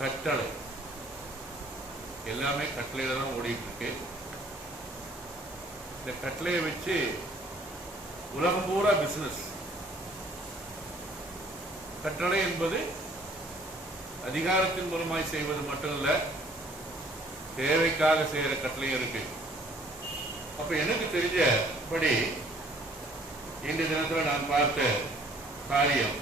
கட்டளை எல்லாமே கட்டளையில தான் ஓடிட்டு இருக்கு. இந்த கட்டளையை வச்சு உலகம் பூரா பிசினஸ். கட்டளை என்பது அதிகாரத்தின் மூலமாய் செய்வது மட்டுமல்ல, தேவைக்காக செய்யற கட்டளையும் இருக்கு. அப்ப எனக்கு தெரிஞ்சபடி இந்த தினத்துல நான் பார்த்த காரியம்,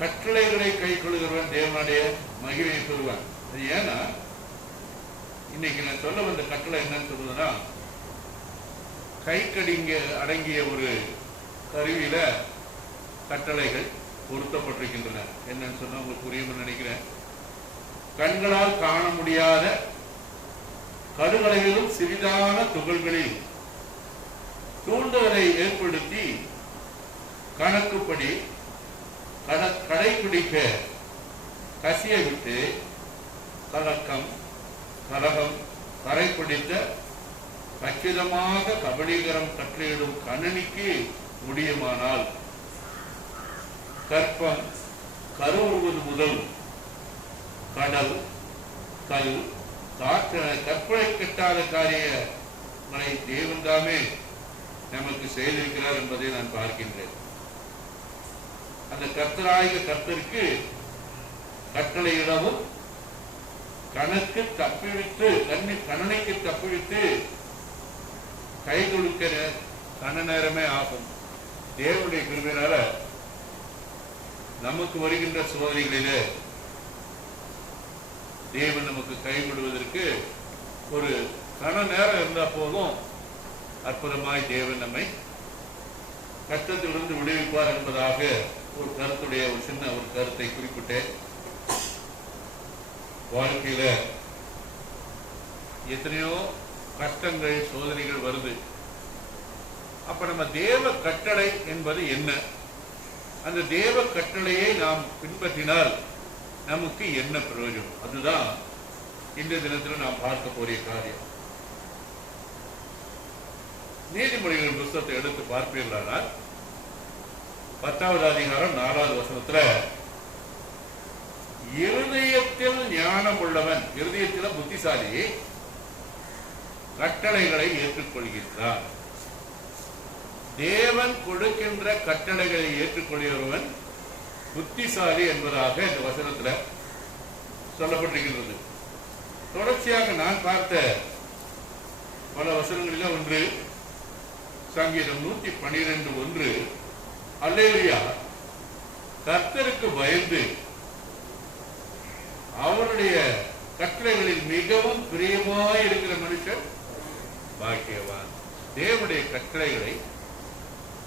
கட்டளைகளை கை கொள்கிறவன் தேவனுடைய மகிமையை பெறுவான். அது ஏன்னா இன்னைக்கு நான் சொல்ல வந்த கட்டளை என்னன்னு சொல்றதுன்னா, கைக்கடிங்க அடங்கிய ஒரு கருவியில கட்டளைகள் பொருத்தப்பட்டிருக்கின்றன. என்னன்னு சொன்னா உங்களுக்கு புரியும் நினைக்கிறேன். கண்களால் காண முடியாத கடுகளவிலும் சிறிதான துகள்களில் தூண்டுதலை ஏற்படுத்தி கணக்குப்படி கடைபிடிக்க கசிய விட்டு கலக்கம் கலகம் கரைப்பிடித்த கச்சிதமாக கபலீகரம் கட்டளையிடும் கணனிக்கு முடியுமானால், கற்பம் கருவுறுவது முதல் கடல் கல் காற்று கற்பனை கட்டாத காரியங்களை தேவன் தாமே நமக்கு செய்திருக்கிறார் என்பதை நான் பார்க்கின்றேன். அந்த கர்த்தராகிய கர்த்தருக்கு கட்டளையிடவும் கணக்கு தப்பிவிட்டு கணனைக்கு தப்பிவிட்டு கை கொடுக்கிற கண நேரமே ஆகும். தேவனுடைய கிருபையினால நமக்கு வருகின்ற சோதனைகளிலே தேவன் நமக்கு கைவிடுவதற்கு ஒரு கண நேரம் இருந்தா போதும், அற்புதமாய் தேவன் நம்மை கஷ்டத்திலிருந்து விடுவிப்பார் என்பதாக ஒரு கருத்துடைய ஒரு சின்ன ஒரு கருத்தை குறிப்பிட்டேன். வாழ்க்கையில எத்தனையோ கஷ்டங்கள் சோதனைகள் வருது. அப்ப நம்ம தேவ கட்டளை என்பது என்ன? அந்த தேவ கட்டளையை நாம் பின்பற்றினால் நமக்கு என்ன பிரயோஜனம்? அதுதான் இந்த தினத்தில் நாம் பார்க்க போறிய காரியம். நீதிமொழிகள் புத்தகத்தை எடுத்து பார்ப்பீர்களானால் 10வது அதிகாரம் 4வது வசனத்துல, இருதயத்தில் ஞானம் உள்ளவன், இருதயத்தில் புத்திசாலி, கட்டளைகளை ஏற்றுக்கொள்கின்றான். தேவன் கொடுக்கின்ற கட்டளைகளை ஏற்றுக்கொள்கிறவன் புத்திசாலி என்பதாக இந்த வசனத்துல சொல்லப்பட்டிருக்கிறது. தொடர்ச்சியாக நான் பார்த்த பல வசனங்களில ஒன்று சங்கீதம் 112:1, அல்லேலூயா, கர்த்தருக்கு பயந்து அவருடைய கட்டளைகளில் மிகவும் பிரியமாய் இருக்கிற மனுஷன் பாக்கியவான். தேவனுடைய கட்டளைகளை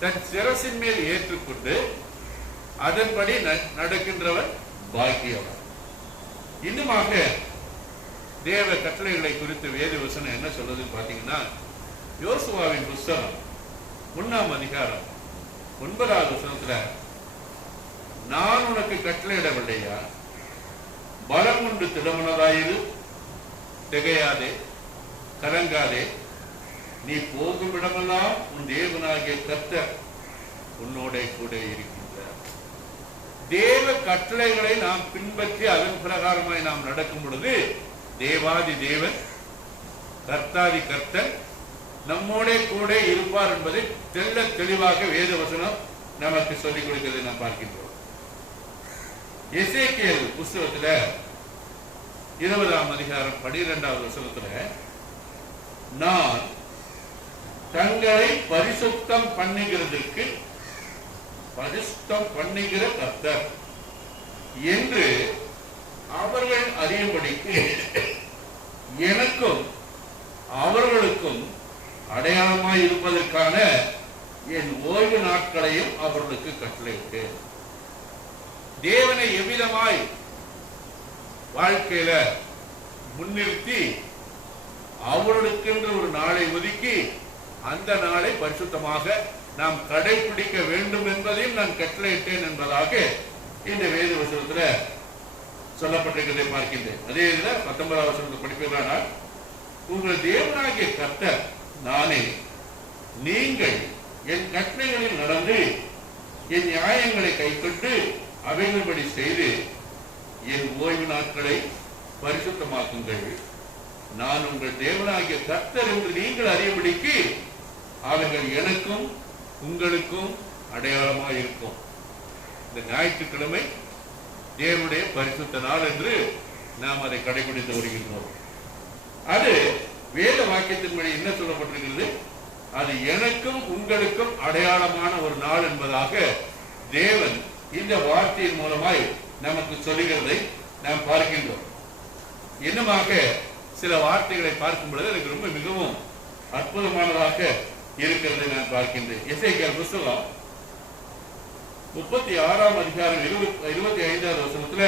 தன் சிரசின் மேல் ஏற்றுக்கொண்டு அதன்படி நடக்கின்றவன் பாக்கியவான். இன்னுமாக தேவ கட்டளைகளை குறித்து வேத வசனம் என்ன சொல்றதுன்னு பாத்தீங்கன்னா, யோசுவாவின் புஸ்தகம் 1ஆம் அதிகாரம் 9வது வசனத்துல, நான் உனக்கு கட்டளையிடவில்லையா, பலம் கொண்டு திடமனதாயிரு, திகையாதே, கலங்காதே, நீ போகும் இடமெல்லாம் உன் தேவனாகிய கர்த்தர் உன்னோட கூட இருக்கின்றார். தேவ கட்டளைகளை நாம் பின்பற்றி அதன் பிரகாரமாய் நாம் நடக்கும் பொழுது தேவாதி தேவன் கர்த்தாதி கர்த்தர் நம்மோட கூட இருப்பார் என்பதை தெல்ல தெளிவாக வேத வசனம் நமக்கு சொல்லிக் கொடுக்கிறதை நாம் பார்க்கின்றோம். எசேக்கியேல் புஸ்தகத்துல 20ஆம் அதிகாரம் 12வது வசனத்துல, நான் தங்களை பரிசுத்தம் பண்ணுகிறதற்கு பரிசுத்தம் பண்ணுகிற கர்த்தர் என்று அவர்கள் அறியும்படிக்கு எனக்கும் அவர்களுக்கும் அடையாளமாய் இருப்பதற்கான என் ஓய்வு நாட்களையும் அவர்களுக்கு கட்டளையிட்டேன். தேவனை எவ்விதமாய் வாழ்க்கையில முன்னிறுத்தி அவர்களுக்கென்று ஒரு நாளை ஒதுக்கி அந்த நாளை பரிசுத்தமாக நாம் கடைபிடிக்க வேண்டும் என்பதையும் நான் கட்டளையிட்டேன் என்பதாக இந்த வேத வசனத்துல சொல்லப்பட்டிருக்கிறதை பார்க்கின்றேன். அதே இதுல 19வது வசனத்தை படிப்பீர்களானால், உங்கள் தேவனாகிய கர்த்தர் நானே, நீங்கள் என் கட்டளைகளில் நடந்து என் நியாயங்களை கைக்கொண்டு அவைகளபடி செய்து என் ஓய்வு நாட்களை பரிசுத்தமாக்குங்கள், நான் உங்கள் தேவனாகிய கர்த்தர் என்று நீங்கள் அறியும்படிக்கு அவைகள் எனக்கும் உங்களுக்கும் அடையாளமாக இருக்கும். இந்த ஞாயிற்றுக்கிழமை தேவனுடைய பரிசுத்த நாள் என்று நாம் அதை கடைபிடித்து வருகின்றோம். அது வேத வாக்கியத்தின்படி என்ன சொல்லப்பட்டிருக்கிறது? அது எனக்கும் உங்களுக்கும் அடையாளமான ஒரு நாள் என்பதாக தேவன் இந்த வார்த்தையின் மூலமாய் நமக்கு சொல்லுகிறதை நாம் பார்க்கின்றோம். இன்னுமாக சில வார்த்தைகளை பார்க்கும் பொழுது எனக்கு ரொம்ப மிகவும் அற்புதமானதாக இருக்கிறதை நான் பார்க்கின்றேன். எசேக்கியேல் புத்தகம் 36ஆம் அதிகாரம் 25வது வசனத்துல,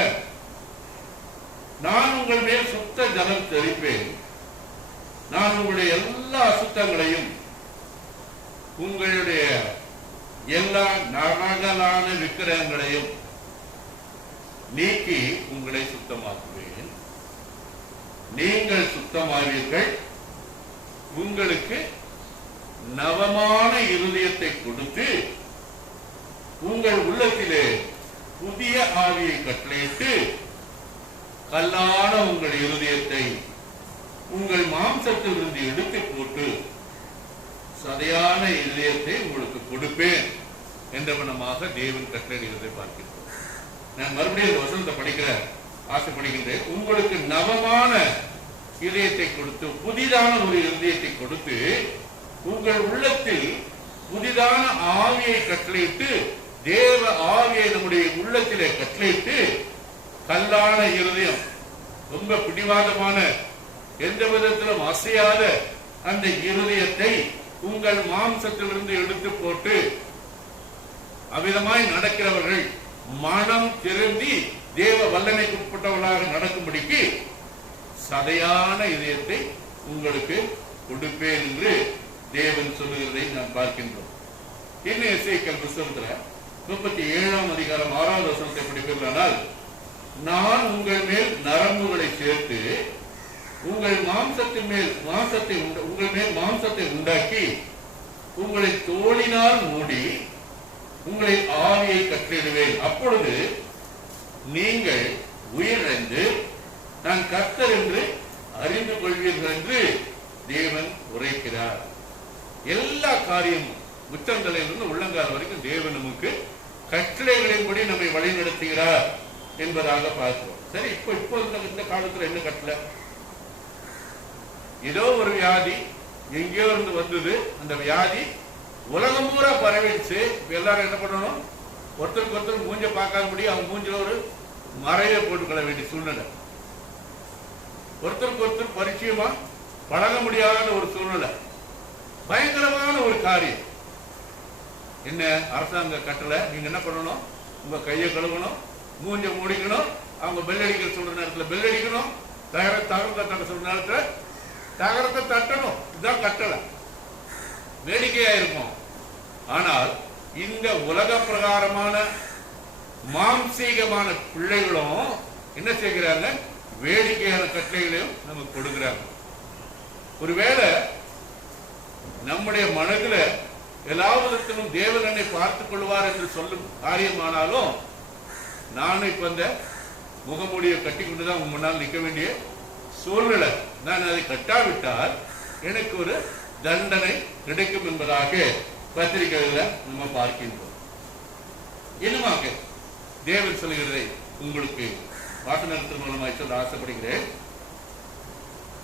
நான் உங்கள் மேல் சுத்த ஜலம் தெளிப்பேன், நான் உங்களுடைய எல்லா அசுத்தங்களையும் உங்களுடைய எல்லா நரகலான விக்கிரகங்களையும் நீக்கி உங்களை சுத்தமாக்குவேன், நீங்கள் சுத்தமாவீர்கள், உங்களுக்கு நவமான இருதயத்தை கொடுத்து உங்கள் உள்ளத்திலே புதிய ஆவியை கட்டளையிட்டு கல்லான உங்கள் இருதயத்தை உங்கள் மாம்சத்திலிருந்து எடுத்து போட்டு சதையான இருதயத்தை உங்களுக்கு கொடுப்பேன் என்றவனமாக தேவன் கட்டளையிடுவதை பார்க்கிறோம். நான் மறுபடியும் இந்த வசனத்தை படிக்கிற ஆசைப்படுகின்றேன். உங்களுக்கு நவமான இதயத்தை கொடுத்து புதிதான ஒரு இருதயத்தை கொடுத்து உங்கள் உள்ளத்தில் புதிதான ஆவியை கட்டளையிட்டு, தேவ ஆவியை நம்முடைய உள்ளத்திலே கட்டளையிட்டு, கல்லான இருதயம், ரொம்ப பிடிவாதமான எந்த விதத்திலும் அசையாத அந்த இருதயத்தை உங்கள் மாம்சத்திலிருந்து எடுத்து போட்டு அவ்விதமாய் நடக்கிறவர்கள் மனம் திரும்பி தேவ வல்லமைக்குட்பட்டவர்களாக நடக்கும்படிக்கு சதையான இதயத்தை உங்களுக்கு கொடுப்பேன் என்று தேவன் சொல்லுகிறதை நாம் பார்க்கின்றோம். இன்னும் எசேக்கியேல் புத்தகத்துல 37ஆம் அதிகாரம் 6வது வசனத்தை படிப்பீர்களானால், நான் உங்கள் மேல் நரம்புகளை சேர்த்து உங்கள் மாம்சத்தை உண்டாக்கி உங்களை தோளினால் மூடி உங்களை ஆவியை கட்டளையிடுவேன், அப்பொழுது நீங்கள் உயிரிழந்து நான் கர்த்தர் என்று அறிந்து கொள்வீர்கள் என்று தேவன் உரைக்கிறார். எல்லா காரியமும் உச்சந்தலையிலிருந்து உள்ளங்கால் வரைக்கும் தேவன் நமக்கு கட்டளைகளின்படி நம்மை வழி நடத்துகிறார் என்பதாக பார்க்கிறோம். சரி, இப்போ இந்த காலத்துல என்ன கட்டளை? ஏதோ ஒரு வியாதி எங்கேயோ இருந்து வந்தது, அந்த வியாதி உலகம் பூரா பரவிடுச்சு. எல்லாரும் என்ன பண்ணணும்? ஒருத்தருக்கு ஒருத்தர் மூஞ்ச பார்க்காதபடி அவங்க மூஞ்சில ஒரு மறைவை போட்டுக்கொள்ள வேண்டிய சூழ்நிலை, ஒருத்தருக்கு ஒருத்தர் பரிச்சயமா பழக முடியாத ஒரு சூழ்நிலை, பயங்கரமான ஒரு காரியம். என்ன அரசாங்க கட்டளை? நீங்க என்ன பண்ணணும்? உங்க கையை கழுவணும், மூஞ்ச மூடிக்கணும், அவங்க பெல் அடிக்கிற சொல்ற நேரத்துல பெல் அடிக்கணும், தகரத்தை தட்ட சொல்ற நேரத்துல தகரத்தை தட்டணும். இதுதான் கட்டளை. வேடிக்கையா இருக்கும். ஆனால் இந்த உலக பிரகாரமான மாம்சீகமான பிள்ளைகளும் என்ன செய்கிறாங்க? வேடிக்கையான கட்டளைகளையும் நமக்கு கொடுக்கிறாங்க. ஒருவேளை நம்முடைய மனதுல எல்லா விதத்திலும் தேவன் என்னை பார்த்துக் கொள்வார் என்று சொல்லும் காரியமானாலும், நானும் இப்ப இந்த முகமூடியை கட்டி கொண்டுதான் உங்க முன்னால் நிற்க வேண்டிய சூழ்நிலை. நான் அதை கட்டாவிட்டால் எனக்கு ஒரு தண்டனை கிடைக்கும் என்பதாக பத்திரிகையில நம்ம பார்க்கின்றோம். இன்னுமாக தேவன் சொல்கிறதை உங்களுக்கு வாசனத்தின் மூலமாக சொல்ல ஆசைப்படுகிறேன்.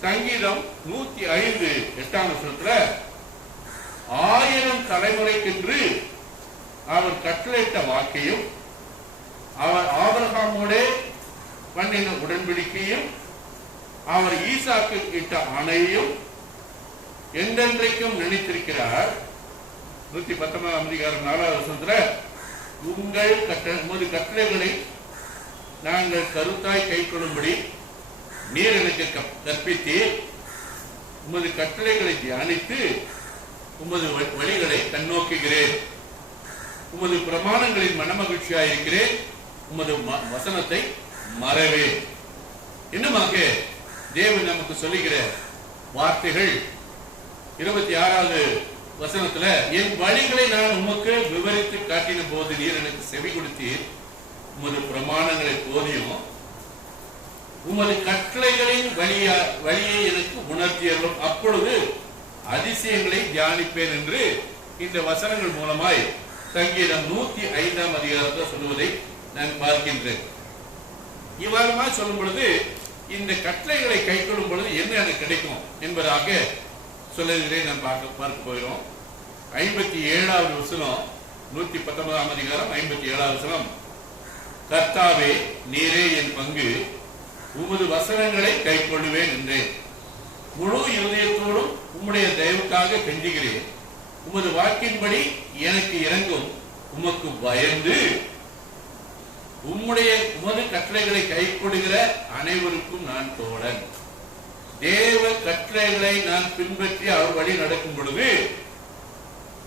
சங்கீதம் 105 8ஆம் வசனத்துல, 1000 தலைமுறைக்கென்று அவர் கட்டளையிட்ட வாக்கையும் அவர் ஆபிரகாமோடு பண்ணின உடன்படிக்கையும் அவர் ஈசாக்கு இட்ட ஆணையையும் என்றென்றைக்கும் நினைத்திருக்கிறார். 119ஆம் அதிகாரம் 4வது வசனத்துல, உமது கட்டளைகளை நாங்கள் கருத்தாய் கைக்கொள்ளும்படி நீர் எனக்கு கற்பித்தீர், உமது கட்டளைகளை தியானித்து உமது வழிகளை கண்ணோக்குகிறேன், உமது பிரமாணங்களின் மனமகிழ்ச்சியாயிருக்கிறேன், உமது வசனத்தை மறவேன். இன்னுமாக தேவன் நமக்கு சொல்லுகிற வார்த்தைகள் 26வது வசனத்துல, என் வழிகளை நான் உமக்கு விவரித்து காட்டின போது நீர் எனக்கு செவி கொடுத்தீர், உமது பிரமாணங்களை போதியும் உமது கட்டளைகளின் வழியை எனக்கு உணர்த்தியரும், அப்பொழுது அதிசயங்களை தியானிப்பேன் என்று இந்த வசனங்கள் மூலமாய் சங்கீதம் 105ஆம் அதிகாரத்தில் சொல்லுவதை நான் பார்க்கின்றேன். இவ்வாறுமா சொல்லும் பொழுது இந்த கட்டளைகளை கைக்கொள்ளும் பொழுது என்ன எனக்கு கிடைக்கும் என்பதாக சொல்லுகிறதை நாம் பார்க்க போகிறோம். 57வது வசனம், 119ஆம் அதிகாரம் 57வது வசனம். கர்த்தாவே, நீரே என் பங்கு, உமது வசனங்களை கைக்கொள்ளுவேன் என்றேன். முழு இருதயத்தோடும் உம்முடைய தயவுக்காக கெஞ்சுகிறேன். உமது வாக்கின்படி எனக்கு இறங்கும். உமக்கு பயந்து உமது கட்டளைகளை கைக்கொள்கிற அனைவருக்கும் நான் தோழன். தேவ கட்டளைகளை நான் பின்பற்றி அவர் வழி நடக்கும் பொழுது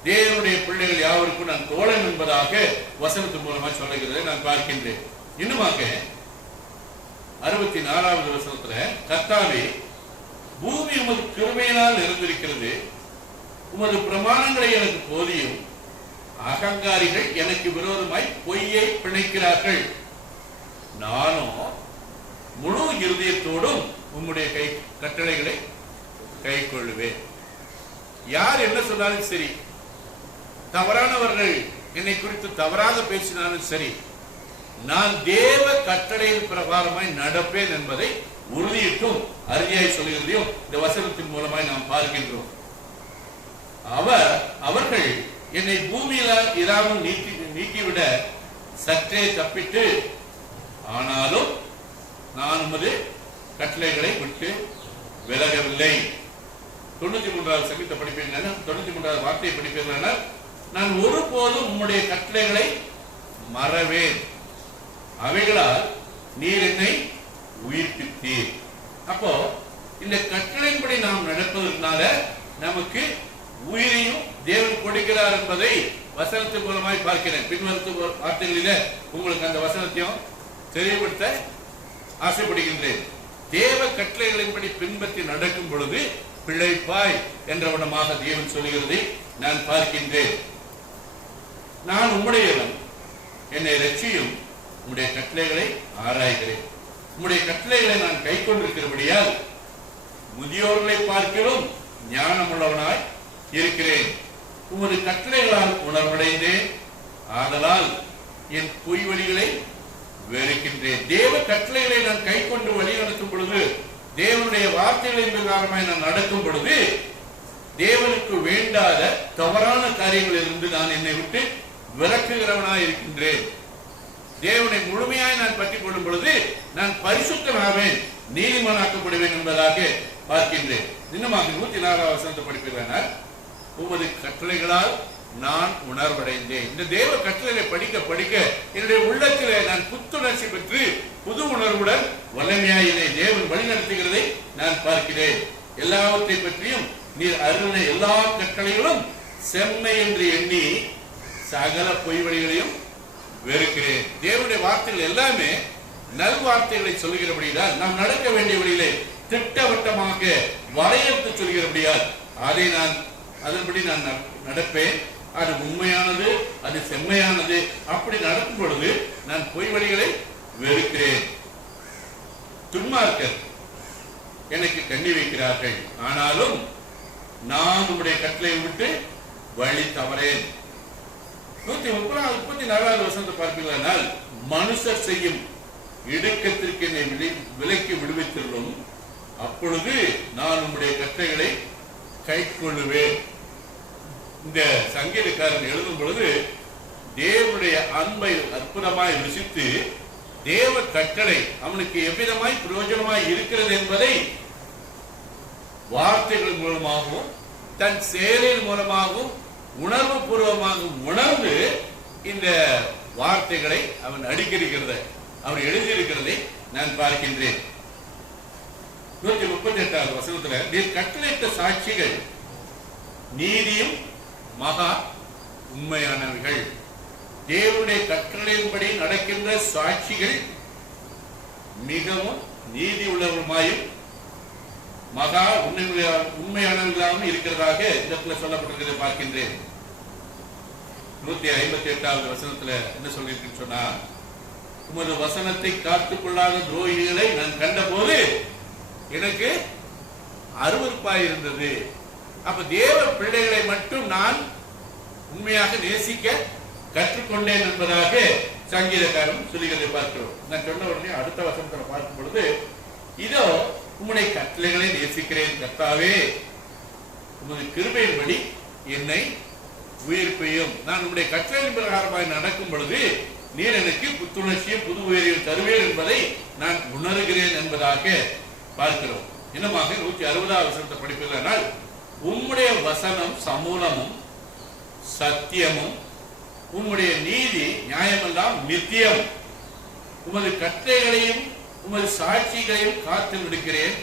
தேவனுடைய பிள்ளைகள் யாவருக்கும் நான் தோழன் என்பதாக வசனத்தின் மூலமாக சொல்லுகிறதை நான் பார்க்கின்றேன். இன்னுமாக 64வது வசனத்துல, கர்த்தாவே, பூமி உமது கிருபையினால் நிறைந்திருக்கிறது. உமது பிரமாணங்களை எனக்கு போதியும். அகங்காரிகள் எனக்கு விரோதமாய் பொய்யை பிணைக்கிறார்கள். நானும் முழு இருதயத்தோடும் உம்முடைய கட்டளைகளை கை கொள்ளுவேன். யார் என்ன சொன்னாலும் சரி, தவறானவர்கள் என்னை குறித்து தவறாக பேசினாலும் சரி, நான் தேவ கட்டளையின் பிரகாரமாய் நடப்பேன் என்பதை உறுதியிட்டும் அறுதியாய் சொல்லுகிறதையும் இந்த வசனத்தின் மூலமாய் நாம் பார்க்கின்றோம். அவர்கள் என்னை பூமியில இராமல் நீக்கிவிட சற்றே தப்பிட்டு, ஆனாலும் நான் உமது கட்டளைகளை விட்டு விலகவில்லை. 93வது சங்கீத படிப்பீர்கள், 93வது வார்த்தையை படிப்பீர்கள். நான் ஒருபோதும் உம்முடைய கட்டளைகளை மறவேன். அவைகளால் நீர் என்னை உயிர்ப்பித்தீர். அப்போ இந்த கட்டளையின்படி நாம் நடப்பதனால நமக்கு உயிரையும் தேவன் கொடுக்கிறார் என்பதை வசனத்தின் மூலமாய் பார்க்கிறேன். பின்வரும் வார்த்தைகளில உங்களுக்கு அந்த வசனத்தையும் தெரியப்படுத்த ஆசைப்படுகின்றேன். தேவ கட்டளைகளின்படி பின்பற்றி நடக்கும் பொழுது பிழைப்பாய் என்ற விடமாக தேவன் சொல்லுகிறதை நான் பார்க்கின்றேன். நான் உம்முடையவன், என்னை ரட்சியும், உம்முடைய கட்டளைகளை ஆராய்கிறேன். உம்முடைய கட்டளைகளை நான் கை கொண்டிருக்கிறபடியால் முதியோர்களை பார்க்கிறோம் ஞானமுள்ளவனாய் இருக்கிறேன். உமது கட்டளைகளால் உணர்வடைந்தேன். ஆதலால் என் பொய் வழிகளை வெறுக்கின்றேன். தேவ கட்டளைகளை நான் கை கொண்டு வழி நடத்தும் பொழுது, தேவனுடைய வார்த்தைகளின் பிரகாரமாய் நான் நடக்கும் பொழுது, தேவனுக்கு வேண்டாத தவறான காரியங்களிலிருந்து நான் என்னை விட்டு விலக்குகிறவனாய் இருக்கின்றேன். தேவனை முழுமையாய் நான் பற்றிக் கொள்ளும் பொழுது நான் பரிசுத்தனாவேன், நீதிமானாக்கப்படுவேன் என்பதாக பார்க்கின்றேன். இன்னுமாக 104வது வசனத்தை படிப்பீர்கள். உமது கட்டளைகளால் நான் உணர்வடைந்தேன். இந்த தேவ கட்டளைகளை படிக்க படிக்க என்னுடைய உள்ளத்திலே நான் புத்துணர்ச்சி பெற்று புது உணர்வுடன் வல்லமையாய் என்னை தேவன் வழி நடத்துகிறதை நான் பார்க்கிறேன். எல்லாவற்றை பற்றியும் நீர் அருளின எல்லா கட்டளைகளும் செம்மை என்று எண்ணி சகல பொய் வழிகளையும் வெறுக்கிறேன். தேவனுடைய வார்த்தைகள் எல்லாமே நல் வார்த்தைகளை சொல்லுகிறபடியால் நாம் நடக்க வேண்டிய வழியிலே திட்டவட்டமாக வரையறுத்து சொல்கிறபடியால் அதன்படி நான் நடப்பேன். அது உண்மையானது, அது செம்மையானது. அப்படி நடக்கும் பொழுது நான் பொய் வழிகளை வெறுக்கிறேன். துன்மார்க்கர் எனக்கு கண்ணி வைக்கிறார்கள், ஆனாலும் நான் உங்களுடைய கட்டளையை விட்டு வழி தவறேன். 134வது வசனத்தை பார்ப்பீர்களானால், மனுஷர் செய்யும் இடுக்கத்திற்கு என்னை விலக்கி விடுவித்துள்ளோம். அப்பொழுது நான் உங்களுடைய கட்டளைகளை கை கொள்ளுவேன். இந்த சங்கீதக்காரன் எழுதும் பொழுது தேவனுடைய அன்பை அற்புதமாய் ருசித்து தேவ கட்டளை அவனுக்கு எவ்விதமாய் பிரயோஜனமாய் இருக்கிறது என்பதை வார்த்தைகள் மூலமாகவும் தன் செயலின் மூலமாகவும் உணர்வு பூர்வமாகவும் உணர்ந்து இந்த வார்த்தைகளை அவன் அடுக்கியிருக்கிறதை அவர் எழுதியிருக்கிறதை நான் பார்க்கின்றேன். 138வது வசனத்துல, நீர் கட்டளையிட்ட சாட்சிகள் நீதியும் மகா உண்மையானவர்கள். தேவனுடைய கட்டளையின்படி நடக்கின்ற சாட்சிகள் மிகவும் நீதி உள்ளவருமாயும் மகா உண்மையானவர்களாகவும் இருக்கிறதாக இந்த சொல்லப்பட்டிருக்கிறதை உமது வசனத்தை காத்துக் கொள்ளாத துரோகிகளை நான் கண்டபோது எனக்கு அருவருப்பாய் இருந்தது. அப்ப தேவ பிள்ளைகளை மட்டும் நான் உண்மையாக நேசிக்க கற்றுக்கொண்டேன் என்பதாக சங்கீதக்காரன் சொல்லுகிறதை பார்க்கிறோம். நான் சொன்ன உடனே அடுத்த வசனத்தில் பார்க்கும் பொழுது, இதோ உம்முடைய கட்டளைகளை நேசிக்கிறேன் கர்த்தாவே, உமது கிருபையின்படி என்னை உயிர்ப்பையும். நான் உம்முடைய கட்டளையின் பிரகாரமாய் நடக்கும் பொழுது நீர் எனக்கு புத்துணர்ச்சியும் புது உயிரையும் தருவேன் என்பதை நான் உணர்கிறேன் என்பதாக பார்க்கிறோம். இன்னமாக 160வது வசனத்தை படிப்பீர்களானால், உம்முடைய வசனம் சமூலமும் சத்தியமும், உம்முடைய நீதி நியாயமெல்லாம் நித்தியம். உமது கட்டளைகளையும் உமது சாட்சிகளையும் காத்து நிற்கிறேன்.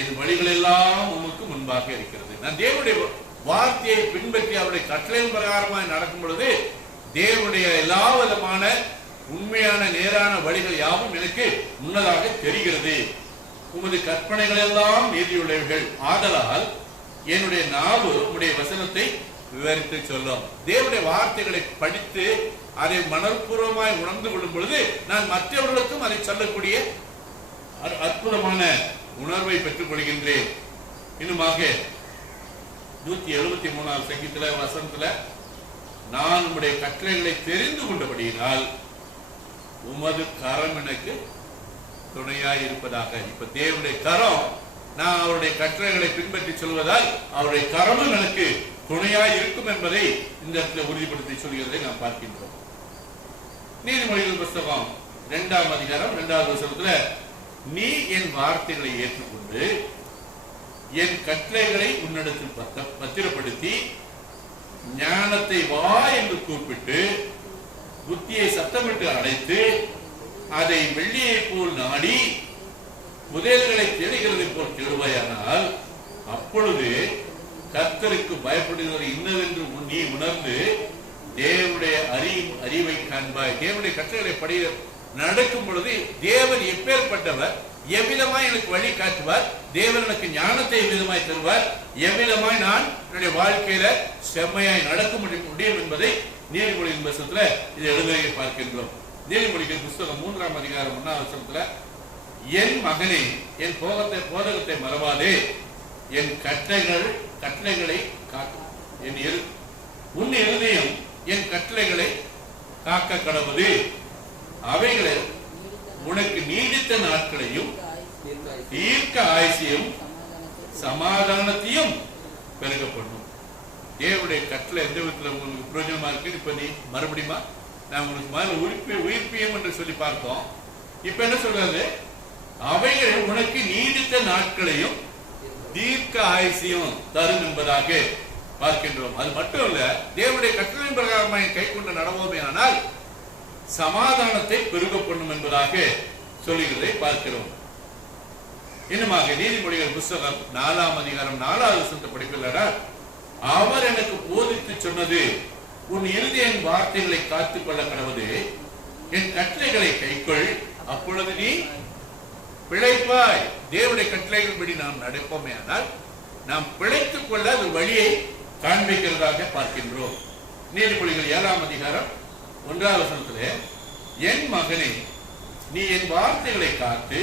என் வழிகள் எல்லாம் உமக்கு முன்பாக இருக்கிறது. நான் தேவனுடைய வார்த்தையை பின்பற்றி அவருடைய கட்டளையின் பிரகாரமாக நடக்கும் பொழுது தேவனுடைய எல்லா விதமான உண்மையான நேரான வழிகள் யாவும் எனக்கு முன்னதாக தெரிகிறது. உமது கற்பனைகள் எல்லாம் நீதியுள்ளவர்கள் ஆதலால் என்னுடைய நாவு உம்முடைய வசனத்தை விவரித்து சொல்லும். தேவனுடைய வார்த்தைகளை படித்து அதை மனப்பூர்வமாய் உணர்ந்து கொள்ளும் பொழுது நான் மற்றவர்களுக்கும் அதை சொல்லக்கூடிய அற்புதமான உணர்வை பெற்றுக் கொள்கின்றேன். இன்னுமாக 173வது சங்கீதத்துல வசனத்துல, நான் உம்முடைய கட்டளைகளை தெரிந்து கொண்டபடியினால் உமது கரம் எனக்கு துணையாய் இருப்பதாக. இப்ப தேவனுடைய கரம், நான் அவருடைய கட்டளைகளை பின்பற்றி சொல்வதால் அவருடைய கரமும் எனக்கு துணையாய் இருக்கும் என்பதை இந்த இடத்துல உறுதிப்படுத்தி சொல்கிறதை நாம் பார்க்கின்றோம். நீதிமொழிகள் புத்தகம் 2ஆம் அதிகாரம் 2வது வசனத்துல, நீ என் வார்த்தைகளை ஏற்றுக்கொண்டு என் கட்டளைகளை உன்னிடத்தில் பத்திரப்படுத்தி ஞானத்தை வா என்று கூப்பிட்டு புத்தியை சத்தமிட்டு அழைத்து அதை வெள்ளியை போல் நாடி புதையல்களை தேடுகிறது போல் தேடுவாயானால் அப்பொழுது கர்த்தருக்கு பயப்படுகிறது இன்னதென்று நீ உணர்ந்து தேவனுடைய அறிவை காண்பாய். தேவனுடைய கட்டளைகளை படி நடக்கும் பொழுது தேவன் எப்பேற்பட்டவர், எவ்விதமாய் எனக்கு வழி காட்டுவார், தேவன் எனக்கு ஞானத்தை எவ்விதமாய் தருவார், எவ்விதமாய் நான் என்னுடைய வாழ்க்கையில செம்மையாய் நடக்க முடியும் என்பதை நீதிமொழியின் புத்தகத்துல இது எழுதுவதை பார்க்கின்றோம். நீதிமொழிகள் புத்தகம் 3ஆம் அதிகாரம் 1வது வசனத்துல, என் மகனே என் போதகத்தை மறவாதே, என் கட்டளைகளை காக்கும், உன் இருதயம் என் கட்டளைகளை காக்க கடவுது, அவைகளை உனக்கு நீடித்த நாட்களையும் தீர்க்க ஆயுசையும் சமாதானத்தையும் பெருக பண்ணும். தேவனுடைய கட்டளை எந்த விதத்துல உங்களுக்கு பிரயோஜனமா இருக்கு? இப்ப நீ மறுபடியுமா நான் உங்களுக்கு முதல்ல உயிர்ப்பியும் என்று சொல்லி பார்த்தோம். இப்ப என்ன சொல்றது? அவைகள் உனக்கு நீடித்த நாட்களையும் தீர்க்க ஆயுசையும் தரும் என்பதாக பார்க்கின்றோம். அது மட்டும் இல்ல, தேவனுடைய கட்டளையின் பிரகாரமாக கை கொண்டு நடவோமே ஆனால் சமாதானத்தை பெருக பண்ணும் என்பதாக சொல்லுகிறதை பார்க்கிறோம். இன்னுமாக நீதிமொழிகள் புத்தகம் 4ஆம் அதிகாரம் 4வது வசனத்தை படிக்கலடா, அவர் எனக்கு போதித்து சொன்னது, உன் இருதயன் வார்த்தைகளை காத்துக் கொள்ள கடவுது, என் கட்டளைகளை கைக்கொள், அப்பொழுது நீ பிழைப்பாய். தேவனுடைய கட்டளைகள் படி நாம் நடப்போமே ஆனால் நாம் பிழைத்துக் கொள்ள அது வழியை காண்பிக்கிறதாக பார்க்கின்றோம். நீதிமொழிகள் 7ஆம் அதிகாரம் 1வது வசனத்திலே, என் மகனே நீ என் வார்த்தைகளை காத்து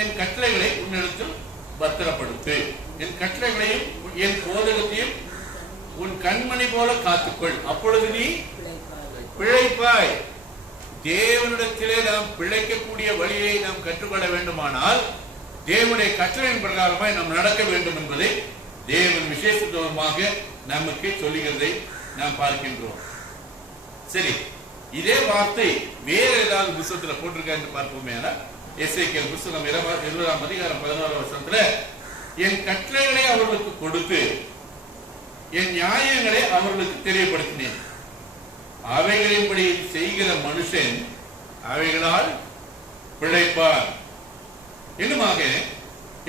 என் கட்டளைகளை உன்னிடத்தில் பத்திரப்படுத்து, என் கட்டளைகளையும் என் போதகத்தையும் உன் கண்மணி போல காத்துக்கொள், அப்பொழுது நீ பிழைப்பாய். தேவனிடத்திலே நாம் பிழைக்கக்கூடிய வழியை நாம் கற்றுக்கொள்ள வேண்டுமானால் தேவனுடைய கட்டளையின் பிரகாரமாய் நாம் நடக்க வேண்டும் என்பதை தேவன் விசேஷமாக நமக்கு சொல்லுகிறதை நாம் பார்க்கின்றோம். சரி, இதே வார்த்தை வேற ஏதாவது புத்தகத்துல போட்டிருக்கா என்று பார்ப்போமே. எசேக்கியேல் புத்தகம் 20ஆம் அதிகாரம் 11வது வசனத்துல, என் கட்டளைகளை அவர்களுக்கு கொடுத்து என் நியாயங்களை அவர்களுக்கு தெரியப்படுத்தினேன், அவைகளின்படி செய்கிற மனுஷன் அவைகளால் பிழைப்பான். இன்னுமாக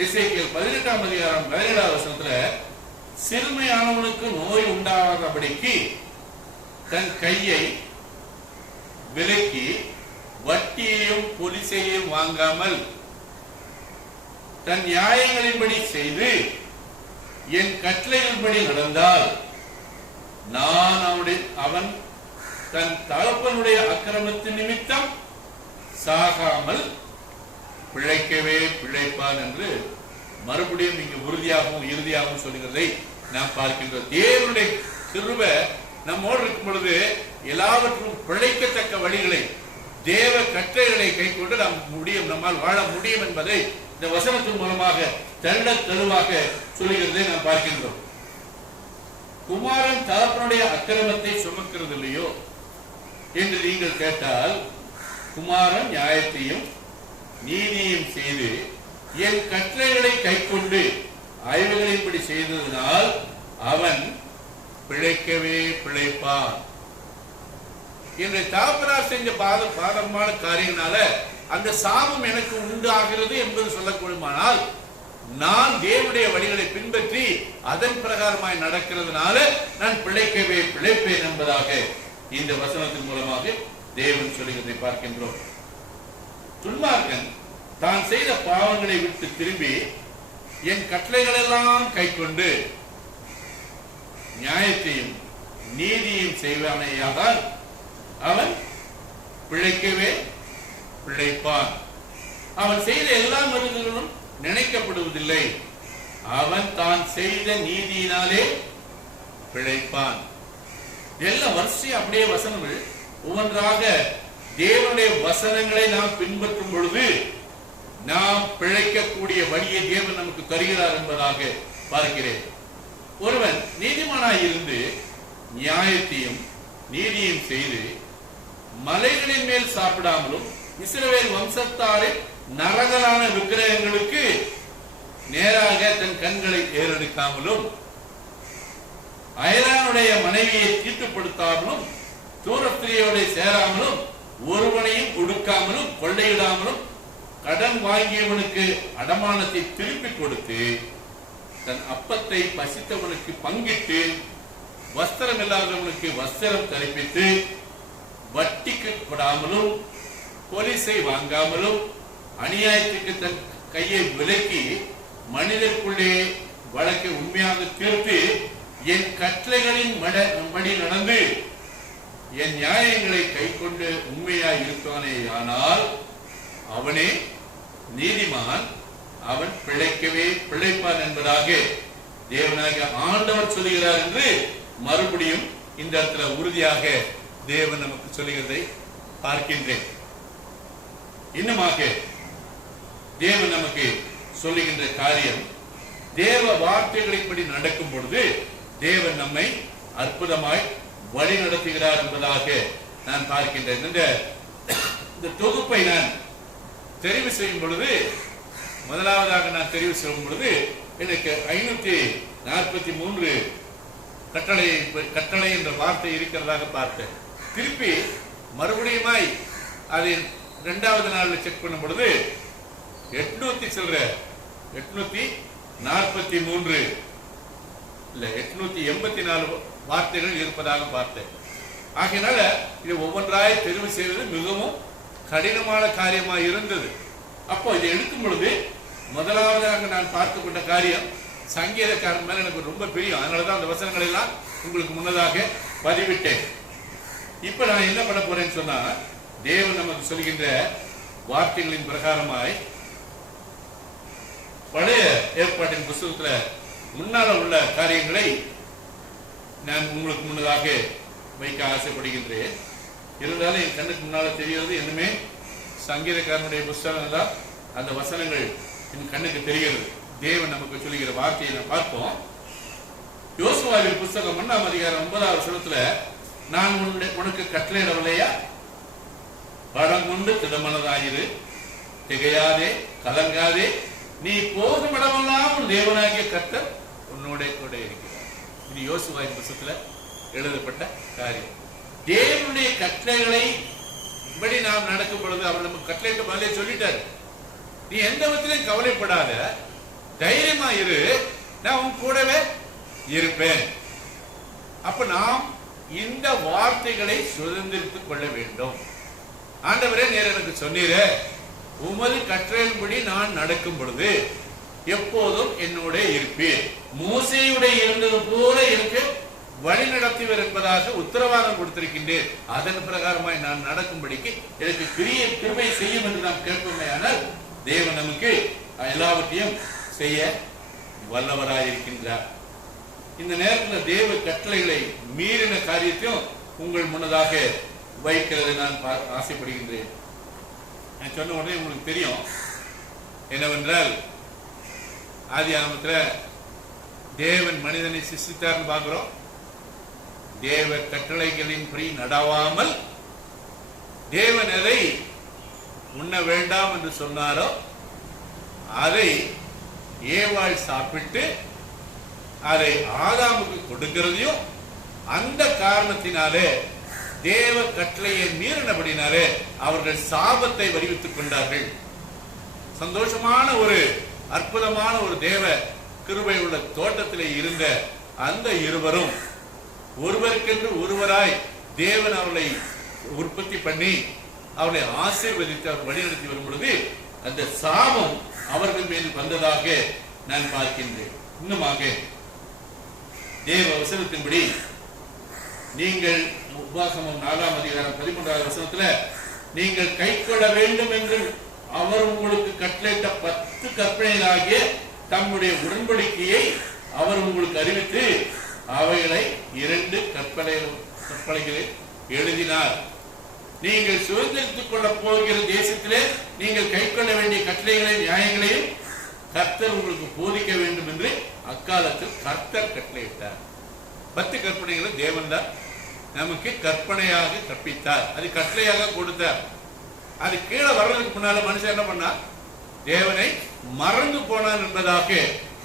எசேக்கியேல் 18ஆம் அதிகாரம் 17வது வசனத்துல, சிறுமையானவனுக்கு நோய் உண்டாகாதபடிக்கு தன் கையை விலக்கி வட்டியையும் பொலிசையும் வாங்காமல் தன் நியாயங்களின்படி செய்து என் கட்டளைகளின்படி நடந்தால் நான் அவன் தன் தகப்பனுடைய அக்கிரமத்தின் நிமித்தம் சாகாமல் பிழைக்கவே பிழைப்பான் என்று மறுபடியும் இங்கு உறுதியாகவும் இறுதியாகவும் சொல்லுகிறதை நாம் பார்க்கின்றோம். தேவனுடைய கிருபை நம்மோடு இருக்கும் பொழுது எல்லாவற்றும் பிழைக்கத்தக்க வழிகளை, தேவ கட்டளைகளை கை கொண்டு நாம் முடியும், நம்மால் வாழ முடியும் என்பதை இந்த வசனத்தின் மூலமாக தெள்ள தெளிவாக சொல்லுகிறதை நாம் பார்க்கின்றோம். குமாரன் தகப்பனுடைய அக்கிரமத்தை சுமக்கிறது இல்லையோ என்று நீங்கள் கேட்டால், குமாரன் நியாயத்தையும் நீதியையும் செய்து என் கட்டளைகளை கை கொண்டு ஆய்வுகளின்படி செய்ததனால் அவன் பிழைக்கவே பிழைப்பான். என்ற தகப்பனார் செஞ்ச பாதமான காரியங்களால அந்த சாபம் எனக்கு உண்டு ஆகிறது என்பது சொல்லக்கூடுமானால், நான் தேவனுடைய வழிகளை பின்பற்றி அதன் பிரகாரமாய் நடக்கிறதுனால நான் பிழைக்கவே பிழைப்பேன் என்பதாக இந்த வசனத்தின் மூலமாக தேவன் சொல்லுகிறதை பார்க்கின்றோம். துன்மார்க்கன் தான் செய்த பாவங்களை விட்டு திரும்பி என் கட்டளைகள் எல்லாம் கை கொண்டு நியாயத்தையும் நீதியையும் செய்வானேயானால் அவன் பிழைக்கவே பிழைப்பான். அவன் செய்த எல்லா மனிதர்களும் நினைக்கப்படுவதில்லை, அவன் தான் செய்த நீதியினாலே பிழைப்பான். எல்லாம் வரிசை அப்படியே வசனங்கள் ஒவ்வொன்றாக தேவனுடைய வசனங்களை நாம் பின்பற்றும் பொழுது நாம் பிழைக்கக்கூடிய வழியை தேவன் நமக்கு தருகிறார் என்பதாக பார்க்கிறேன். ஒருவன் நீதிமானாய் இருந்து நியாயத்தையும் நீதியும் செய்து மலைகளின் மேல் சாப்பிடாமலும் இஸ்ரவேல் வம்சத்தாரின் நரகலான விக்கிரகங்களுக்கு நேராக தன் கண்களை ஏறெடுக்காமலும் அயலானுடைய மனைவியை தீட்டுப்படுத்தாமலும் தூரத்திரியோட சேராமலும் ஒருவனையும் ஒடுக்காமலும் கொள்ளையிடாமலும் கடன் வாங்கியவனுக்கு அடமானத்தை திருப்பி கொடுத்து தன் அப்பத்தை பசித்தவனுக்கு பங்கிட்டு வஸ்திரம் இல்லாதவனுக்கு வஸ்திரம் தரிப்பித்து வட்டிக்கு கொடாமலும் போலீஸை வாங்காமலும் அநியாயத்துக்கு தன் கையை விலக்கி மனிதருக்குள்ளே வழக்கை உண்மையாக தீர்த்து என் கட்டளைகளின் படி நடந்து என் நியாயங்களை கை கொண்டு உண்மையாய் இருப்பானே ஆனால் அவனே நீதிமான், அவன் பிழைக்கவே பிழைப்பான் என்பதாக தேவனாக ஆண்டவர் சொல்லுகிறார் என்று மறுபடியும் இந்த இடத்துல உறுதியாக தேவன் நமக்கு சொல்லுகிறதை பார்க்கின்றேன். இன்னுமாக தேவன் நமக்கு சொல்லுகின்ற காரியம், தேவ வார்த்தைகளின்படி நடக்கும் பொழுது தேவன் நம்மை அற்புதமாய் வழி நடத்துகிறார் என்பதாக நான் பார்க்கின்றேன். இந்த தொகுப்பை நான் தெரிவு செய்யும் பொழுது, முதலாவதாக நான் தெரிவு செய்யும் பொழுது எனக்கு 543 கட்டளை என்ற வார்த்தை இருக்கிறதாக பார்த்தேன். திருப்பி மறுபடியுமாய் அதை 2வது நாள்ல செக் பண்ணும் பொழுது 843 இல்ல 884 வார்த்தைகள் இருப்பதாக பார்த்தேன். ஆகையினால இது ஒவ்வொன்றாய் தெரிவு செய்வது மிகவும் கடினமான காரியமாக இருந்தது. அப்போ இதை எடுக்கும் பொழுது முதலாவதாக நான் பார்த்து கொண்ட காரியம் சங்கீதக்காரன் மேல எனக்கு ரொம்ப பிரியம். அதனாலதான் அந்த வசனங்கள் எல்லாம் உங்களுக்கு முன்னதாக பதிவிட்டேன். இப்ப நான் என்ன பண்ண போறேன்னு சொன்னா, தேவன் நமக்கு சொல்கின்ற வார்த்தைகளின் பிரகாரமாய் பழைய ஏற்பாட்டின் புத்தகத்துல முன்னால உள்ள காரியங்களை நான் உங்களுக்கு முன்னதாக வைக்க ஆசைப்படுகின்றேன். இருந்தாலும் என் கண்ணுக்கு முன்னால தெரிகிறது என்னமே சங்கீதக்காரனுடைய புத்தகம் தான் அந்த வசனங்கள் என் கண்ணுக்கு தெரிகிறது. தேவன் நமக்கு சொல்லுகிற வார்த்தையை நான் பார்ப்போம். யோசுவாவின் புத்தகம் 1ஆம் அதிகாரம் 9வது வசனத்துல, நான் உனக்கு கட்டளையிடவில்லையா, படம் கொண்டு திடமனதாயிரு, திகையாதே கலங்காதே, நீ போகும் இடமெல்லாம் உன் தேவனாகிய கர்த்தர் உன்னோட கூட இருக்கிறார். இது யோசுவாவின் புத்தகத்துல எழுதப்பட்ட காரியம். தேவனுடைய கட்டளைகளை படி நாம் நடக்கும் பொழுது அவர் நமக்கு கட்டளைக்கு பதிலே சொல்லிட்டாரு. நீ எந்த விதத்திலும் கவலைப்படாத, தைரியமா இரு, நான் உன் கூடவே இருப்பேன். அப்ப நாம் இந்த வார்த்தைகளை சுதந்திரித்துக் கொள்ள வேண்டும். ஆண்டவரே, நேர எனக்கு சொன்னீரே, உமது கட்டளையின்படி நான் நடக்கும் பொழுது எப்போதும் என்னோட இருப்பேன். மோசேயுடைய இருந்தது போல எனக்கு வழி நடத்துவர் என்பதாக உத்தரவாதம் கொடுத்திருக்கின்றேன். அதன் பிரகாரமாய் நான் நடக்கும்படிக்கு எனக்கு கிருபை செய்யும் என்று நாம் கேட்போமே. ஆனால் தேவன் நமக்கு எல்லாவற்றையும் செய்ய வல்லவராயிருக்கின்றார். இந்த நேரத்தில் தேவ கட்டளைகளை மீறின காரியத்தையும் உங்கள் முன்னதாக வைக்கிறதை நான் ஆசைப்படுகின்றேன். நான் சொன்ன உடனே உங்களுக்கு தெரியும் என்னவென்றால், ஆதி ஆரம்பத்தில் தேவன் மனிதனை சிருஷ்டித்தார்னு பார்க்கிறோம். தேவ கட்டளைகளின்படி நடவாமல் தேவன் எதை உண்ண வேண்டாம் என்று சொன்னாரோ அதை ஏவாள் சாப்பிட்டு அதை ஆதாமுக்கு கொடுக்கிறதையும், அந்த காரணத்தினாலே தேவ கட்டளையை மீறினபடினாலே அவர்கள் சாபத்தை வருவித்துக் கொண்டார்கள். சந்தோஷமான ஒரு அற்புதமான ஒரு தேவ கிருபை உள்ள தோட்டத்திலே இருந்த அந்த இருவரும் ஒருவருக்கென்று ஒருவராய் தேவன் அவர்களை உற்பத்தி பண்ணி அவர்களை ஆசீர்வதித்து அவர் வழிநடத்தி வரும் பொழுது அந்த சாபம் அவர்கள் மேல் வந்ததாக நான் பார்க்கின்றேன். இன்னுமாக தேவ வசனத்தின்படி நீங்கள் உபாகமம் 4ஆம் அதிகாரம் 13வது வசனத்துல நீங்கள் கைக்கொள்ள வேண்டும் என்று அவர் உங்களுக்கு கட்டளையிட்ட 10 கற்பனைகளாகிய தம்முடைய உடன்படிக்கையை அவர் உங்களுக்கு அறிவித்து அவைகளை 2 கற்பனைகளில் எழுதினார். நீங்கள் சுதந்திரித்துக் கொள்ள போகிற தேசத்திலே நீங்கள் கைக்கொள்ள வேண்டிய கட்டளைகளையும் நியாயங்களையும் கர்த்தர் உங்களுக்கு போதிக்க வேண்டும் என்று அக்காலத்தில் கர்த்தர் கட்டளையிட்டார். 10 கற்பனைகளை தேவன் தான் நமக்கு கற்பனையாக கற்பித்தார். அது கட்டளையாக கொடுத்தார். அது கீழே வர்றதுக்கு முன்னால மனுஷன் என்ன பண்ணா, தேவனை மறந்து போனான் என்பதாக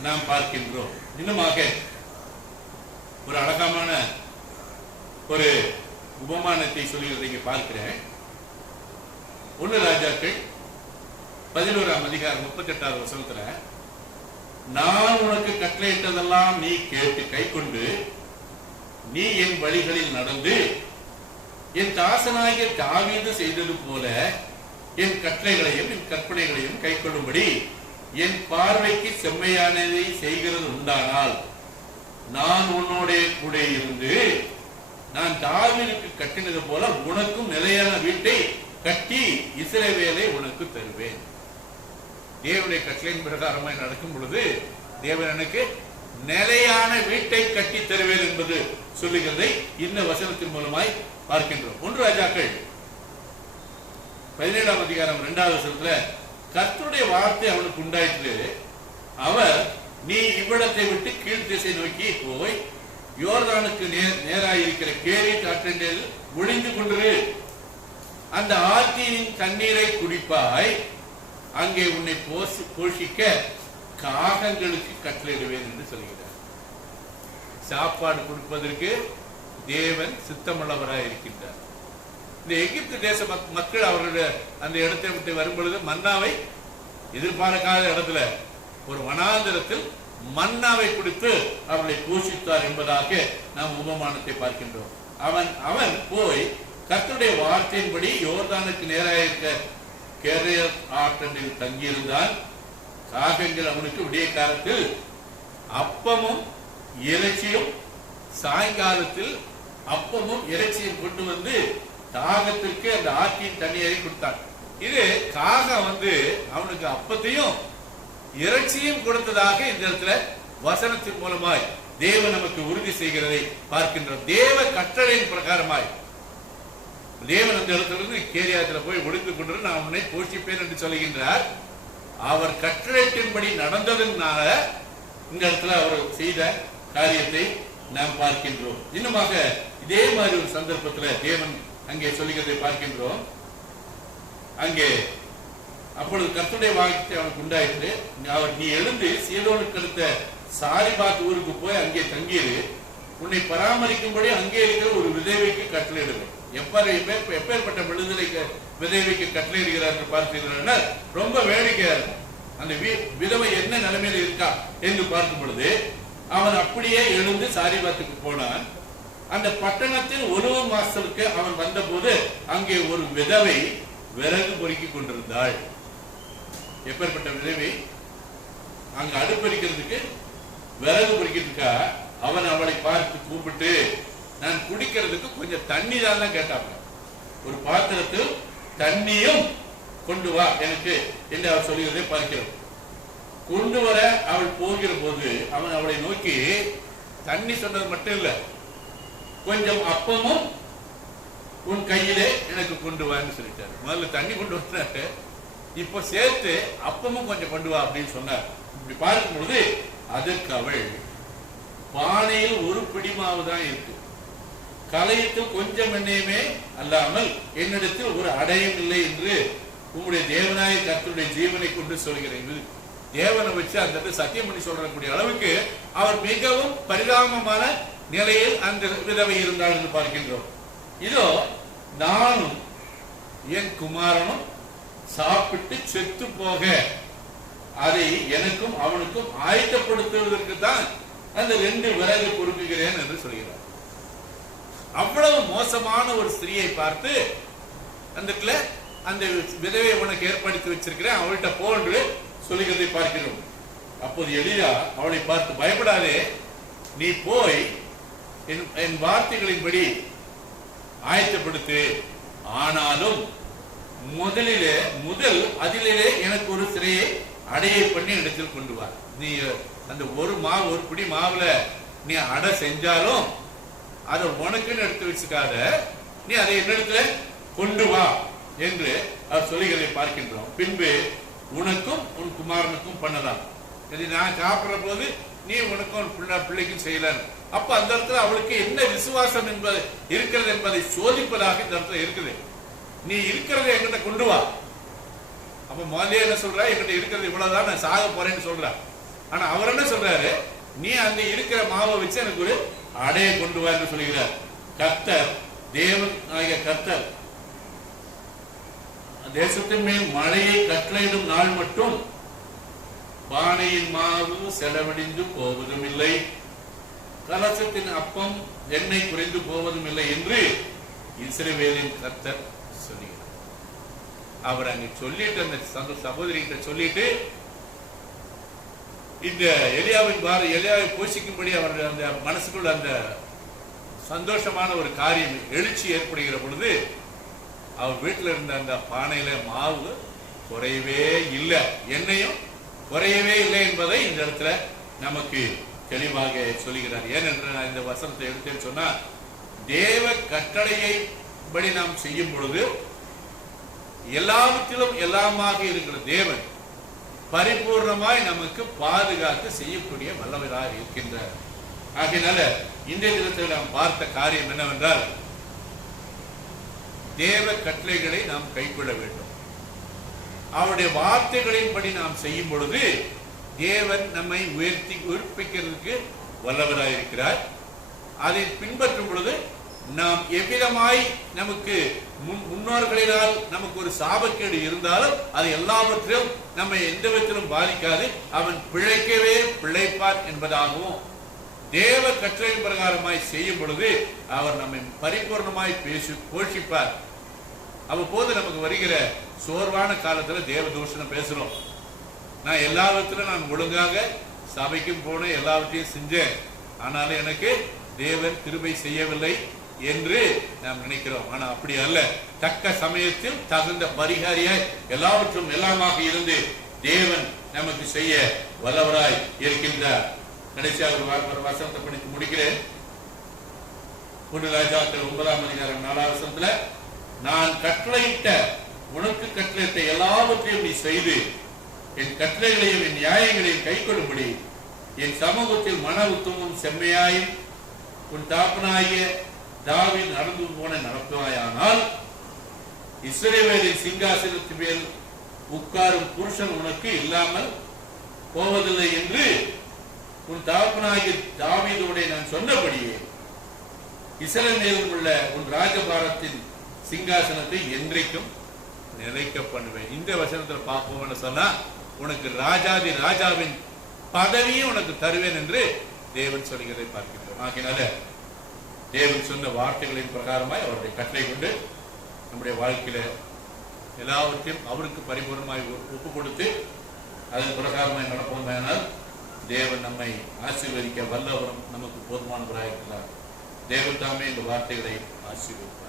நாம் பார்க்கின்றோம். இன்னுமாக ஒரு அழகான ஒரு உபமானத்தை சொல்லுகிறதை இங்கே பார்க்கிறேன். 1 ராஜாக்கள் 11ஆம் அதிகாரம் 38வது வசனத்துல, நான் உனக்கு கட்டளையிட்டதெல்லாம் நீ கேட்டு கை கொண்டு நீ என் வழிகளில் நடந்து என் தாசனாகிய தாவீது செய்தது போல என் கட்டளைகளையும் என் கற்பனைகளையும் கை கொள்ளும்படி என் பார்வைக்கு செம்மையானதை செய்கிறது உண்டானால் நான் உன்னோட கூட இருந்து நான் தாவீதுக்கு கட்டினது போல உனக்கும் நிலையான வீட்டை கட்டி இஸ்ரவேலை உனக்கு தருவேன். தேவனுடைய கட்டளையின் பிரகாரமாய் நடக்கும் பொழுது தேவன் எனக்கு நிலையான வீட்டை கட்டி தருவேன் என்பது சொல்லுகிறதை இந்த வசனத்தின் மூலமாய் பார்க்கின்றோம். 1 ராஜாக்கள் 17ஆம் அதிகாரம் 2வது வசனத்துல கர்த்தருடைய வார்த்தை அவனுக்கு உண்டாயிற்று. அவர் நீ இவ்விடத்தை விட்டு கீழ் திசை நோக்கி போய் யோர்தானுக்கு நேராயிருக்கிற கேரீத் ஆற்றில் ஒளிந்து கொண்டிரு. அந்த ஆற்றின் தண்ணீரை குடிப்பாய். அங்கே உன்னை போஷிக்க காகங்களுக்கு கட்டளையிடுவேன் என்று சொல்கிறார். சாப்பாடு கொடுப்பதற்கு தேவன் சித்தமுள்ளவராய் இருக்கின்றார். இந்த எகிப்து தேச மக்கள் அவர்களுடைய அந்த இடத்தை விட்டு வரும் பொழுது மன்னாவை எதிர்பார்க்காத இடத்துல ஒரு வனாந்திரத்தில் மன்னாவை குடித்து அவர்களை போஷித்தார் என்பதாக நாம் உபமானத்தை பார்க்கின்றோம். அவன் போய் கர்த்தருடைய வார்த்தையின்படி யோர்தானுக்கு நேராக இருக்க கேரேத் ஆற்றில் தங்கியிருந்தான். காகங்கள் அவனுக்கு விடிய காலத்தில் அப்பமும் இறைச்சியும், சாயங்காலத்தில் அப்பமும் இறைச்சியும் கொண்டு வந்து தாகத்திற்கு அந்த ஆற்றின் தண்ணீரை கொடுத்தான். இது காகம் அவனுக்கு அப்பத்தையும் இறைச்சியும் கொடுத்ததாக இந்த இடத்துல வசனத்தின் மூலமாய் தேவன் நமக்கு உறுதி செய்கிறதை பார்க்கின்றோம். தேவ கட்டளையின் பிரகாரமாய் தேவன் அந்த இடத்திலிருந்து கேரியாத்துல போய் ஒளிந்து கொண்டு நான் உன்னை போஷிப்பேன் என்று சொல்கின்றார். அவர் கட்டளையின்படி நடந்ததுனால இந்த இடத்துல அவர் செய்த காரியத்தை நாம் பார்க்கின்றோம். இன்னுமாக இதே மாதிரி ஒரு சந்தர்ப்பத்தில் தேவன் அங்கே சொல்லுகிறதை பார்க்கின்றோம். அங்கே அப்பொழுது கர்த்தருடைய வார்த்தை அவனுக்கு உண்டாயிற்று. அவர் நீ எழுந்து சீதோனுக்கு அடுத்த சாரிபாத் ஊருக்கு போய் அங்கே தங்கியிரு. உன்னை பராமரிக்கும்படி அங்கே இருக்கிற ஒரு விதவைக்கு கட்டளையிடுவேன். எப்பேற்பட்ட விதவைக்கு கட்டளையிடுகிறார் பார்க்கிறார். ரொம்ப வேடிக்கையா இருக்கும். அந்த விதவை என்ன நிலைமையில இருக்கா என்று பார்க்கும் பொழுது அவன் அப்படியே எழுந்து சாரிபாத்துக்கு போனான். அந்த பட்டணத்தில் 1 மாசத்துக்கு அவன் வந்த போது அங்கே ஒரு விதவை விறகு பொறுக்கி கொண்டிருந்தாள். எப்பேற்பட்ட விதவை! அங்க அடுப்பறிக்கிறதுக்கு விறகு பொறுக்கிட்டு இருக்கா. அவன் அவளை பார்த்து கூப்பிட்டு, நான் குடிக்கிறதுக்கு கொஞ்சம் தண்ணி தான் கேட்டாங்க. ஒரு பாத்திரத்தில் தண்ணியும் கொண்டு வா எனக்கு என்று அவர் சொல்லுகிறதை பார்க்கிறோம். கொண்டு வர அவள் போகிற போது அவன் அவளை நோக்கி தண்ணி சொன்னது மட்டும் இல்ல, கொஞ்சம் அப்பமும் உன் கையிலே எனக்கு கொண்டு வான்னு சொல்லிட்டாரு. முதல்ல தண்ணி கொண்டு வந்தாரு, இப்ப சேர்த்து அப்பமும் கொஞ்சம் கொண்டு வா அப்படின்னு சொன்னார். இப்படி பார்க்கும் பொழுது அதற்கு அவள், பானையில் ஒரு பிடிமாவு தான் இருக்கு, கலையத்தில் கொஞ்சம் எண்ணெயுமே அல்லாமல் என்னிடத்தில் ஒரு அடையும் இல்லை என்று உங்களுடைய தேவனாய கர்த்தருடைய ஜீவனை கொண்டு சொல்கிறேன். தேவனை வச்சு அந்த சத்தியம் பண்ணி சொல்லக்கூடிய அளவுக்கு அவர் மிகவும் பரிதாபமான நிலையில் அந்த விதவை இருந்தாள் என்று பார்க்கின்றோம். இதோ நானும் என் குமாரனும் சாப்பிட்டு செத்து போக அதை எனக்கும் அவனுக்கும் ஆயத்தப்படுத்துவதற்கு தான் அந்த 2 விறகு பொறுக்குகிறேன் என்று சொல்கிறார். அவ்வளவு மோசமான ஒரு ஸ்திரியை பார்த்து அந்த விதவை உனக்கு ஏற்படுத்தி வச்சிருக்கிறேன், அவள்கிட்ட போன்று சொல்லுகிறதை பார்க்கிறோம். அப்போது எலியா அவளை பார்த்து, பயப்படாதே, நீ போய் என் வார்த்தைகளின்படி ஆயத்தப்படுத்து, ஆனாலும் முதல் அதிலே எனக்கு ஒரு சிறையை அடையை பண்ணி இடத்தில் கொண்டு வா. நீ அந்த ஒரு பிடி மாவுல நீ அடை செஞ்சாலும் அதை உனக்குன்னு எடுத்து வச்சுக்காத, நீ அதை என்னிடத்துல கொண்டு வா என்று அவர் சொல்லுகிறதை பார்க்கின்றோம். பின்பு உனக்கும் உன் குமாரனுக்கும் பண்ணலாம், நான் சாப்பிடுற போது நீ உனக்கும் பிள்ளைக்கும் செய்யலாம். அப்ப அந்த இடத்துல அவளுக்கு என்ன விசுவாசம் என்பது இருக்கிறது என்பதை சோதிப்பதாக இந்த இடத்துல இருக்குது. நீ இருக்கிறத என்கிட்ட கொண்டு வா. அப்ப முதல்ல என்ன சொல்ற, என்கிட்ட இருக்கிறது இவ்வளவுதான், நான் சாக போறேன்னு சொல்ற. ஆனா அவர் என்ன சொல்றாரு, நீ அந்த இருக்கிற மாவை வச்சு எனக்கு ஒரு அடையை கொண்டு வா என்று சொல்லுகிறார். கர்த்தர், தேவன் ஆகிய கர்த்தர் தேசத்தின் மேல் மழையை கட்டளையிடும் நாள் மட்டும் பானையின் மாவு செலவழிந்து போவதும் இல்லை, கலசத்தின் அப்பம் எண்ணெய் குறைந்து போவதும் இல்லை என்று இஸ்ரவேலின் கர்த்தர் சொல்லுகிறார். அவர் அங்க சொல்லிட்டு அந்த சகோதரிகிட்ட சொல்லிட்டு இந்த எலியாவை போஷிக்கும்படி அவர் அந்த மனசுக்குள்ள அந்த சந்தோஷமான ஒரு காரியம் எழுச்சி ஏற்படுகிற பொழுது அவர் வீட்டில் இருந்த அந்த பானையில மாவு குறையவே இல்லை, எண்ணெயும் குறையவே இல்லை என்பதை இந்த இடத்துல நமக்கு தெளிவாக சொல்லுகிறார். ஏனென்று நான் இந்த வசனத்தை எடுத்தேன்னு சொன்னா, தேவ கட்டளையை படி நாம் செய்யும் பொழுது எல்லாவற்றிலும் எல்லாமாக இருக்கிற தேவன் பரிபூர்ணமாய் நமக்கு பாதுகாத்து செய்யக்கூடிய வல்லவராக இருக்கின்றார். ஆகையினால இன்றைய தினத்தில் நாம் பார்த்த காரியம் என்னவென்றால், தேவ கட்டளைகளை நாம் கைக்கொள்ள வேண்டும். அவருடைய வார்த்தைகளின்படி நாம் செய்யும் பொழுது தேவன் நம்மை உயிர்ப்பிக்கிறதுக்கு வல்லவராக இருக்கிறார். அதை பின்பற்றும் பொழுது நாம் எவ்விதமாய் நமக்கு முன்னோர்களினால் நமக்கு ஒரு சாபக்கேடு இருந்தாலும் அது எல்லாவற்றையும் நம்மை எந்த விதத்திலும் பாதிக்காது, அவன் பிழைக்கவே பிழைப்பார் என்பதாகவும், தேவ கட்டளையின் பிரகாரமாய் செய்யும் பொழுது அவர் நம்மை பரிபூர்ணமாய் போஷிப்பார். அவ்வப்போது நமக்கு வருகிற சோர்வான காலத்துல தேவ தூஷணம் பேசுறோம். நான் எல்லா விதத்திலும் நான் ஒழுங்காக சபைக்கும் போனேன், எல்லாவற்றையும் செஞ்சேன், ஆனாலும் எனக்கு தேவன் கிருபை செய்யவில்லை என்று நாம் நினைக்கிறோம். ஆனா அப்படி அல்ல. தக்க சமயத்தில் தகுந்த பரிகாரியாய் எல்லாவற்றும் எல்லாமாக இருந்து தேவன் நமக்கு செய்ய வல்லவராய் இருக்கின்றார். கடைசியாக ஒரு வசனத்தை படித்து முடிக்கிறேன். 1 ராஜாக்கள் 9ஆம் அதிகாரம் 4ஆம் வசனத்துல, நான் கட்டளையிட்ட உனக்கு கட்டளையிட்ட எல்லாவற்றையும் நீ செய்து என் கட்டளைகளையும் என் நியாயங்களையும் கைக்கொள்ளும்படி என் சமூகத்தில் மன உத்தமும் செம்மையாயும் உன் தாப்பனாகிய தாவீது நடந்து போன நடத்துவாயானால் இஸ்ரவேலின் சிங்காசனத்தின் மேல் உட்காரும் புருஷன் உனக்கு இல்லாமல் போவதில்லை என்று உன் தாப்பனாகிய தாவீதோட நான் சொன்னபடியே இஸ்ரவேலில் உள்ள உன் ராஜபாரத்தின் சிங்காசனத்தை என்றைக்கும் நிறைக்க பண்ணுவேன். இந்த வசனத்தில் பார்ப்போம்னு சொன்னா, உனக்கு ராஜாவின் பதவியை உனக்கு தருவேன் என்று தேவன் சொல்கிறதை பார்க்கிறோம். ஆகினால தேவன் சொன்ன வார்த்தைகளின் பிரகாரமாய் அவருடைய கட்டளை கொண்டு நம்முடைய வாழ்க்கையில எல்லாவற்றையும் அவருக்கு பரிபூர்ணமாய் ஒப்பு கொடுத்து அதன் பிரகாரமாய் நடப்போம். தேவன் நம்மை ஆசீர்வதிக்க வல்லவரும் நமக்கு போதுமானவராக இருக்கிறார். தேவன் தாமே இந்த வார்த்தைகளை ஆசீர்வதிப்பார்.